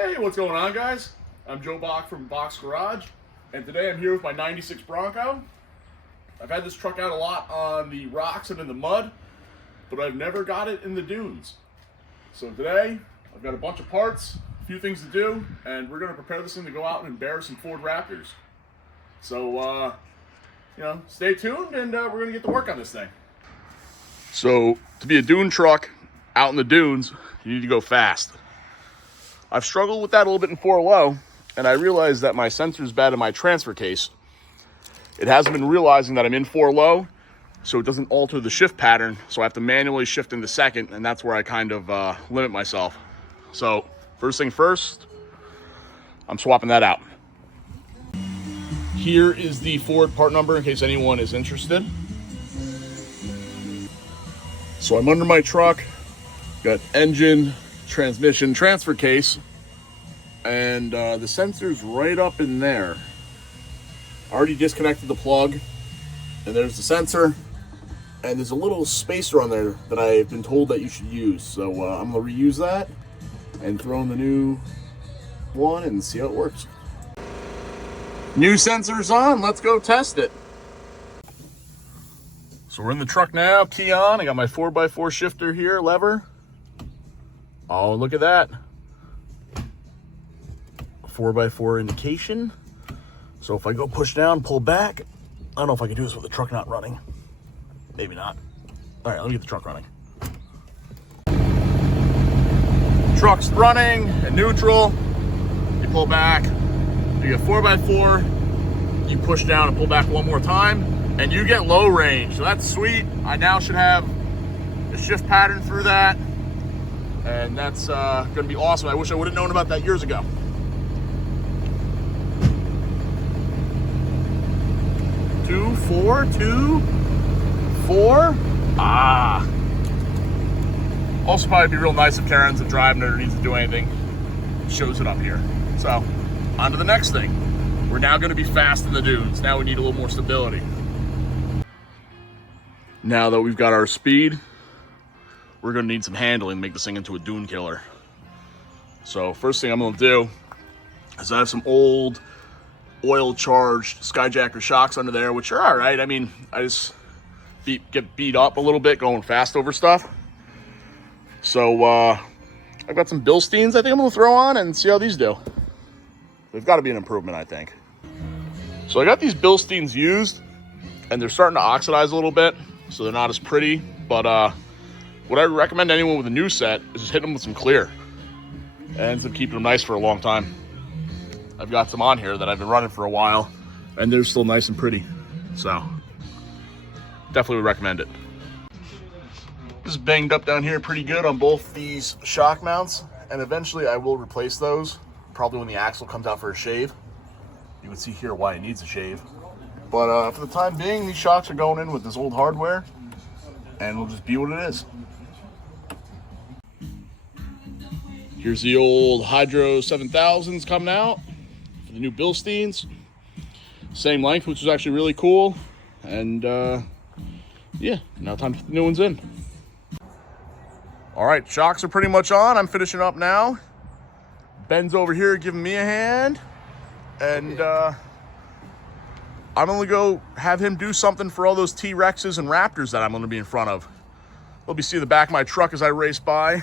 Hey, what's going on, guys? I'm Joe Bach from Bach's Garage, and today I'm here with my 96 Bronco. I've had this truck out a lot on the rocks and in the mud, but I've never got it in the dunes. So today, I've got a bunch of parts, a few things to do, and we're going to prepare this thing to go out and embarrass some Ford Raptors. So, stay tuned, and we're going to get to work on this thing. So, to be a dune truck out in the dunes, you need to go fast. I've struggled with that a little bit in 4 low, and I realized that my sensor's bad in my transfer case. It hasn't been realizing that I'm in 4 low, so it doesn't alter the shift pattern, so I have to manually shift into second, and that's where I kind of limit myself. So, first thing first, I'm swapping that out. Here is the Ford part number in case anyone is interested. So I'm under my truck, got engine, transmission, transfer case, and the sensor's right up in there. I already disconnected the plug, and there's the sensor, and there's a little spacer on there that I've been told that you should use. So I'm gonna reuse that and throw in the new one and see how it works. New sensors on, let's go test it. So we're in the truck now, key on. I got my 4x4 shifter here, lever. Oh, look at that. 4x4 indication. So if I go push down, pull back, I don't know if I can do this with the truck not running. Maybe not. All right, let me get the truck running. Truck's running in neutral. You pull back. You get 4x4. You push down and pull back one more time, and you get low range. So that's sweet. I now should have a shift pattern through that. And that's gonna be awesome. I wish I would have known about that years ago. Two, four. Also probably be real nice if Karen's driving or needs to do anything. Shows it up here. So, on to the next thing. We're now gonna be fast in the dunes. Now we need a little more stability. Now that we've got our speed, we're gonna need some handling to make this thing into a dune killer. So first thing I'm gonna do is I have some old oil charged Skyjacker shocks under there, which are all right. I mean, I just get beat up a little bit going fast over stuff. So I've got some Bilsteins I think I'm gonna throw on and see how these do. They've got to be an improvement, I think. So I got these Bilsteins used, and they're starting to oxidize a little bit, so they're not as pretty, but what I recommend to anyone with a new set is just hit them with some clear. It ends up keeping them nice for a long time. I've got some on here that I've been running for a while, and they're still nice and pretty. So, definitely would recommend it. This is banged up down here pretty good on both these shock mounts, and eventually I will replace those, probably when the axle comes out for a shave. You can see here why it needs a shave. But for the time being, these shocks are going in with this old hardware, and it'll just be what it is. Here's the old Hydro 7000s coming out for the new Bilsteins. Same length, which is actually really cool. And yeah, now time to put the new ones in. All right, shocks are pretty much on. I'm finishing up now. Ben's over here giving me a hand. And I'm gonna go have him do something for all those T-Rexes and Raptors that I'm gonna be in front of. Let me see the back of my truck as I race by.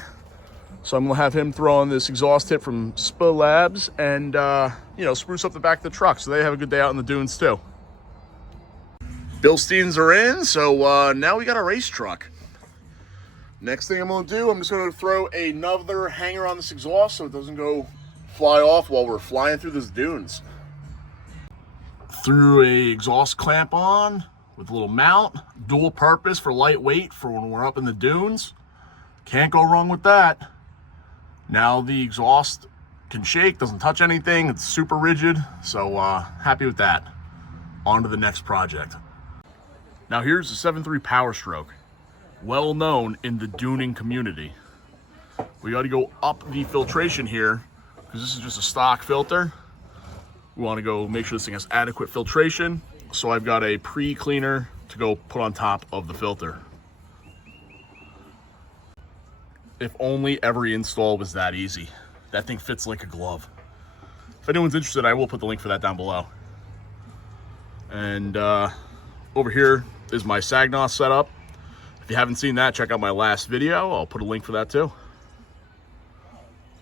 So I'm gonna have him throw on this exhaust tip from Spa Labs and spruce up the back of the truck so they have a good day out in the dunes too. Bilsteins are in, so now we got a race truck. Next thing I'm gonna do, I'm just gonna throw another hanger on this exhaust so it doesn't go fly off while we're flying through these dunes. Threw a exhaust clamp on with a little mount, dual purpose for lightweight for when we're up in the dunes. Can't go wrong with that. Now the exhaust can shake, doesn't touch anything, it's super rigid, so happy with that. On to the next project. Now here's the 7.3 Powerstroke, well known in the duning community. We got to go up the filtration here, because this is just a stock filter. We want to go make sure this thing has adequate filtration, so I've got a pre-cleaner to go put on top of the filter. If only every install was that easy. That thing fits like a glove. If anyone's interested, I will put the link for that down below. And over here is my Saginaw setup. If you haven't seen that, check out my last video. I'll put a link for that too.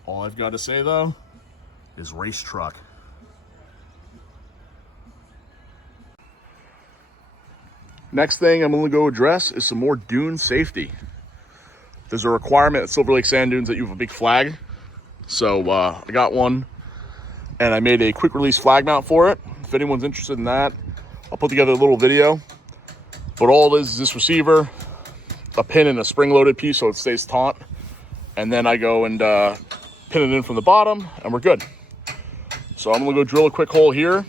All I've got to say though is race truck. Next thing I'm going to go address is some more dune safety. There's a requirement at Silver Lake Sand Dunes that you have a big flag. So I got one and I made a quick release flag mount for it. If anyone's interested in that, I'll put together a little video. But all it is this receiver, a pin and a spring loaded piece so it stays taut. And then I go and pin it in from the bottom and we're good. So I'm going to go drill a quick hole here,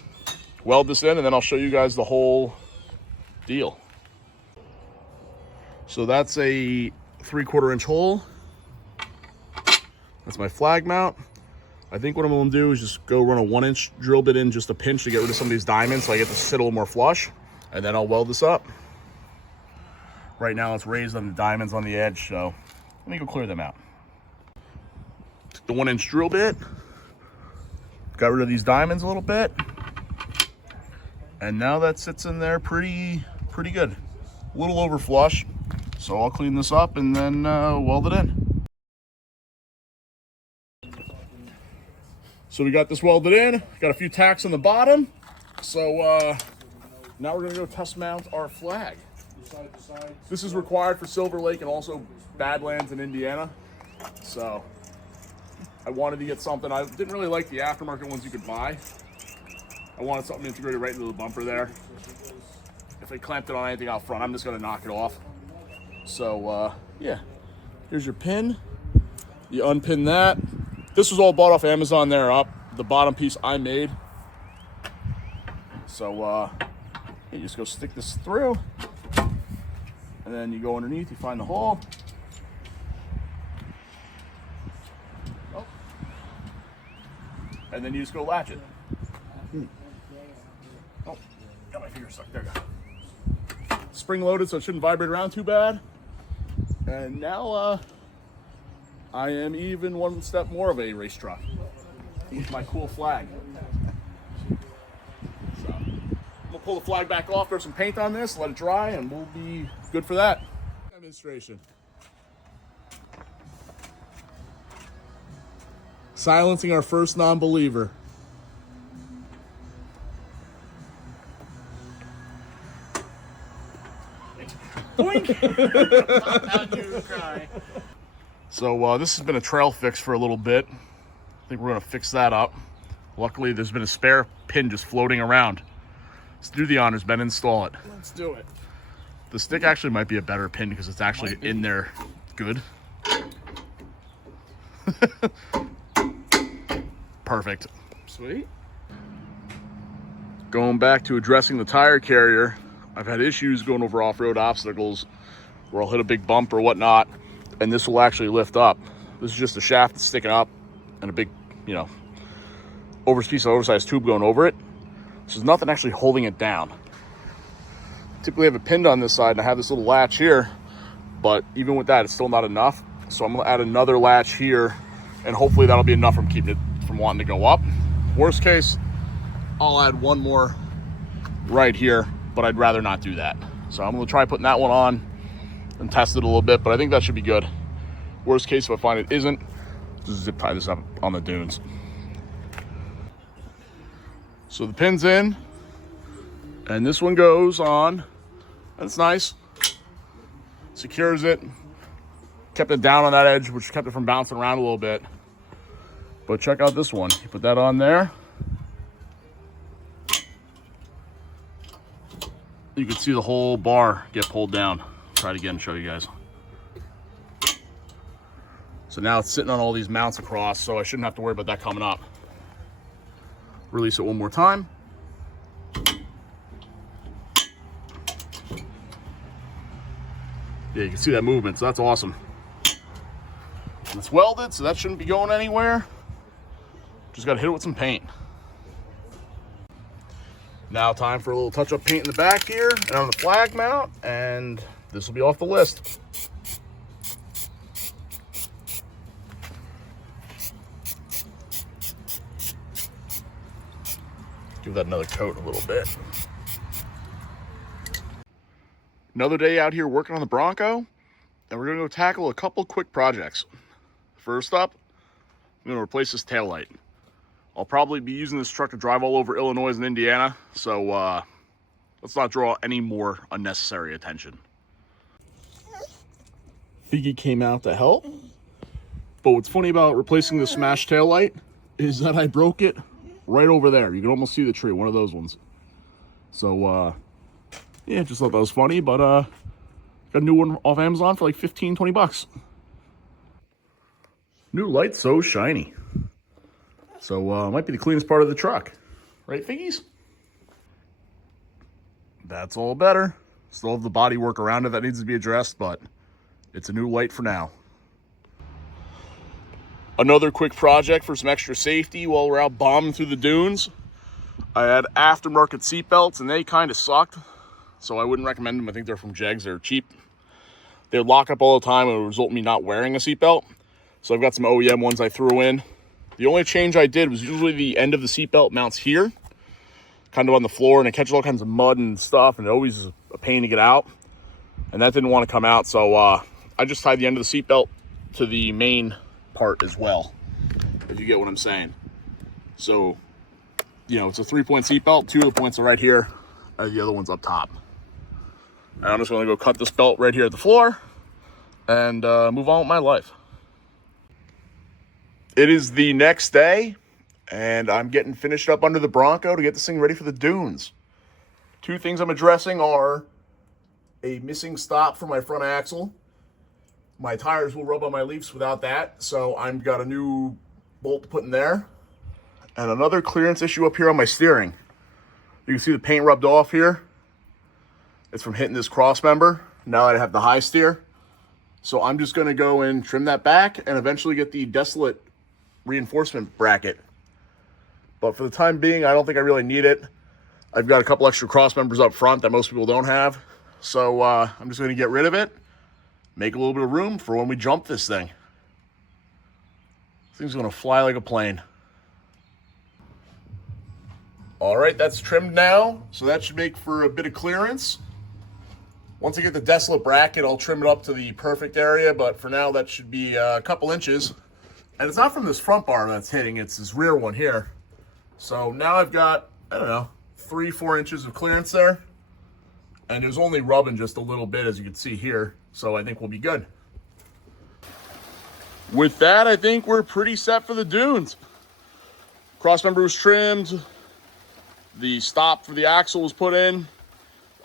weld this in, and then I'll show you guys the whole deal. So that's a 3/4 inch hole. That's my flag mount. I think what I'm going to do is just go run a 1 inch drill bit in, just a pinch to get rid of some of these diamonds so I get to sit a little more flush, and then I'll weld this up. Right now it's raised on the diamonds on the edge, so let me go clear them out. Took the 1 inch drill bit, got rid of these diamonds a little bit, and now that sits in there pretty good. A little over flush, so I'll clean this up and then weld it in. So we got this welded in, got a few tacks on the bottom. So now we're gonna go test mount our flag. This is required for Silver Lake and also Badlands in Indiana. So I wanted to get something. I didn't really like the aftermarket ones you could buy. I wanted something integrated right into the bumper there. If I clamped it on anything out front, I'm just gonna knock it off. So yeah, here's your pin. You unpin that. This was all bought off Amazon there up. The bottom piece I made. So you just go stick this through. And then you go underneath, you find the hole. Oh. And then you just go latch it. Oh, got my finger stuck. There you go. Spring loaded, so it shouldn't vibrate around too bad. And now I am even one step more of a race truck with my cool flag. So I'm gonna pull the flag back off, throw some paint on this, let it dry, and we'll be good for that. Demonstration. Silencing our first non-believer. So this has been a trail fix for a little bit. I think we're gonna fix that up. Luckily, there's been a spare pin just floating around. Let's do the honors, Ben, install it. Let's do it. The stick actually might be a better pin because it's actually in there good. Perfect. Sweet. Going back to addressing the tire carrier, I've had issues going over off-road obstacles where I'll hit a big bump or whatnot, and this will actually lift up. This is just a shaft that's sticking up and a big, piece of oversized tube going over it. So there's nothing actually holding it down. Typically I have it pinned on this side and I have this little latch here, but even with that, it's still not enough. So I'm gonna add another latch here and hopefully that'll be enough from keeping it from wanting to go up. Worst case, I'll add one more right here, but I'd rather not do that. So I'm gonna try putting that one on and test it a little bit, but I think that should be good. Worst case, if I find it isn't, just zip tie this up on the dunes. So the pin's in, and this one goes on. That's nice. Secures it. Kept it down on that edge, which kept it from bouncing around a little bit. But check out this one. You put that on there. You can see the whole bar get pulled down. Try it again and show you guys. So now it's sitting on all these mounts across, so I shouldn't have to worry about that coming up. Release it one more time. Yeah, you can see that movement, so that's awesome. And it's welded, so that shouldn't be going anywhere. Just gotta hit it with some paint. Now time for a little touch-up paint in the back here and on the flag mount, and this will be off the list. Give that another coat a little bit. Another day out here working on the Bronco, and we're gonna go tackle a couple quick projects. First up, I'm gonna replace this taillight. I'll probably be using this truck to drive all over Illinois and Indiana, so let's not draw any more unnecessary attention. Figgy came out to help, but what's funny about replacing the smashed taillight is that I broke it right over there. You can almost see the tree, one of those ones. So, yeah, just thought that was funny, but got a new one off Amazon for like 15, 20 bucks. New light, so shiny. So, might be the cleanest part of the truck. Right, Figgies? That's all better. Still have the body work around it that needs to be addressed, but it's a new light for now. Another quick project for some extra safety while we're out bombing through the dunes. I had aftermarket seatbelts, and they kind of sucked. So I wouldn't recommend them. I think they're from Jegs. They're cheap. They would lock up all the time and it would result in me not wearing a seatbelt. So I've got some OEM ones I threw in. The only change I did was usually the end of the seatbelt mounts here, kind of on the floor, and it catches all kinds of mud and stuff, and it always is a pain to get out. And that didn't want to come out, so I just tied the end of the seatbelt to the main part as well, if you get what I'm saying. So, you know, it's a 3-point seatbelt. 2 of the points are right here, and the other one's up top. And I'm just going to go cut this belt right here at the floor and move on with my life. It is the next day, and I'm getting finished up under the Bronco to get this thing ready for the dunes. 2 things I'm addressing are a missing stop for my front axle. My tires will rub on my leaves without that, so I've got a new bolt to put in there. And another clearance issue up here on my steering. You can see the paint rubbed off here. It's from hitting this cross member, now that I have the high steer. So I'm just gonna go and trim that back and eventually get the Desolate reinforcement bracket. But for the time being, I don't think I really need it. I've got a couple extra cross members up front that most people don't have. So I'm just gonna get rid of it, make a little bit of room for when we jump this thing. This thing's gonna fly like a plane. All right, that's trimmed now, so that should make for a bit of clearance. Once I get the Desolate bracket, I'll trim it up to the perfect area, but for now, that should be a couple inches. And it's not from this front bar that's hitting, it's this rear one here. So now I've got, I don't know, 3-4 inches of clearance there. And there's only rubbing just a little bit, as you can see here. So I think we'll be good. With that, I think we're pretty set for the dunes. Crossmember was trimmed. The stop for the axle was put in.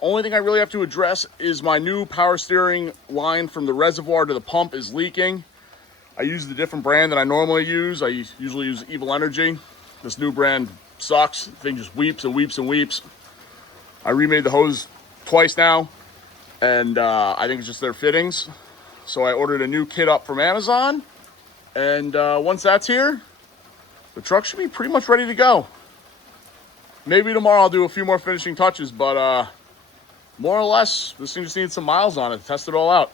Only thing I really have to address is my new power steering line from the reservoir to the pump is leaking. I use the different brand that I normally use. I usually use Evil Energy. This new brand sucks. The thing just weeps and weeps and weeps. I remade the hose twice now, and I think it's just their fittings. So I ordered a new kit up from Amazon, and once that's here, the truck should be pretty much ready to go. Maybe tomorrow I'll do a few more finishing touches, but more or less, this thing just needs some miles on it to test it all out.